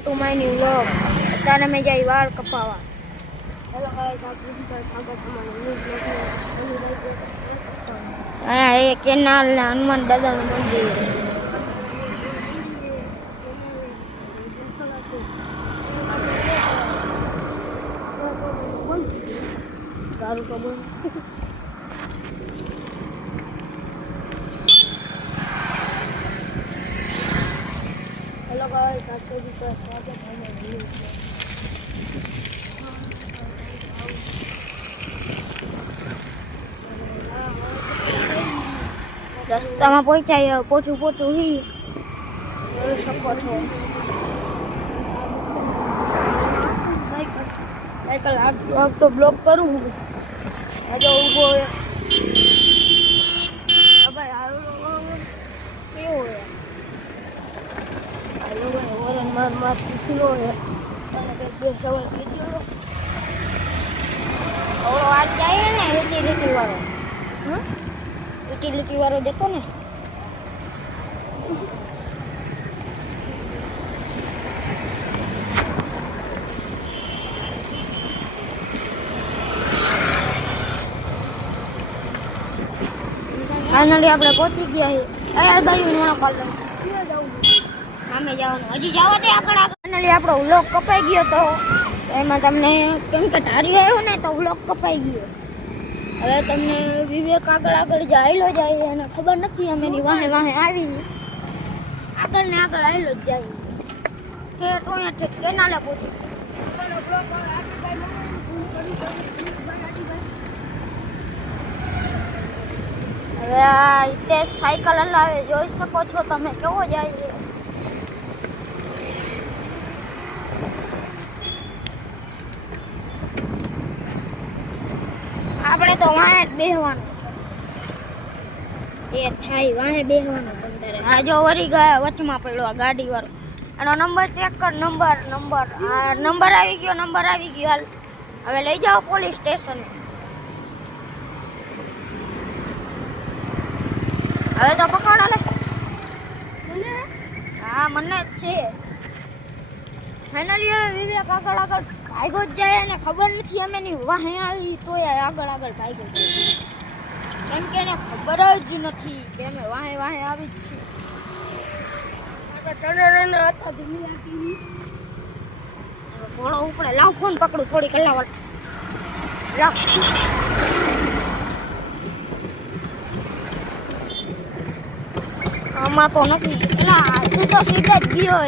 To my new vlog. અત્યારે મેં જઈ વાળ કપાવા. હેલો ગાઈસ, આપ સૌનું સ્વાગત તમારું ન્યુ વ્લોગમાં. હા, એ કેનાલ ને હનુમાન દાદાનું મંદિર. ગારું તો બોલ. હેલો ગાઈસ, આપ સૌનું સ્વાગત તમારું ન્યુ રસ્તામાં પહોંચાય પોચું હી જોઈ શકો છો. સાયકલ તો બ્લોક કરું હું આજે ઊભો હોય. ભાઈ કેવો હોય વરણ માર ખુલ્લો હોય. બે સવાલ કીધો હવે વાત જાય ને યુટિલિટી વાળો. યુટિલિટી વાળો દેખો ને. ફાઇનલી આપણે પહોંચી ગયા છીએ. યાર બાજુ નાનો કોલ સામે જવાનું હજી જવા દે આગળ. ફાઇનલી આપણો વ્લોગ કપાઈ ગયો તો એમાં તમને કેમ કે ધારી આવ્યો ને તો વ્લોગ કપાઈ ગયો. હવે તમને વિવેક આગળ જાયલો જાય અને ખબર નથી અમે એની વાહે આવી આગળ ને આગળ આવેલો જ જાય કે તો અહીંયા કેનાલે પહોંચી. હવે આ રીતે સાયકલ હલાવે જોઈ શકો છો તમે કેવો જાય. આપણે તો વાહે જ બેહવાનું એ થાય વાહે બેહવાનું. આ જો વરી ગયા વચમાં પડ્યો આ ગાડી વાળો. એનો નંબર ચેક કર. નંબર આવી ગયો. હાલ હવે લઈ જાઓ પોલીસ સ્ટેશન. હવે તો પકડો લે. હા મને જ છે. ફાઇનલી હવે વિવેક આગળ ભાગ્યો જ જાય અને ખબર નથી અમે ની વાહે આવી તો આગળ ભાગ્યો જાય. કેમ કે એને ખબર જ નથી કે અમે વાહે આવી જ છીએ. ઘોડો ઉપડે. લાવ ફોન પકડું થોડી કલાક. લાવ આમાં તો નથી. એલા સીધો જ ગયો.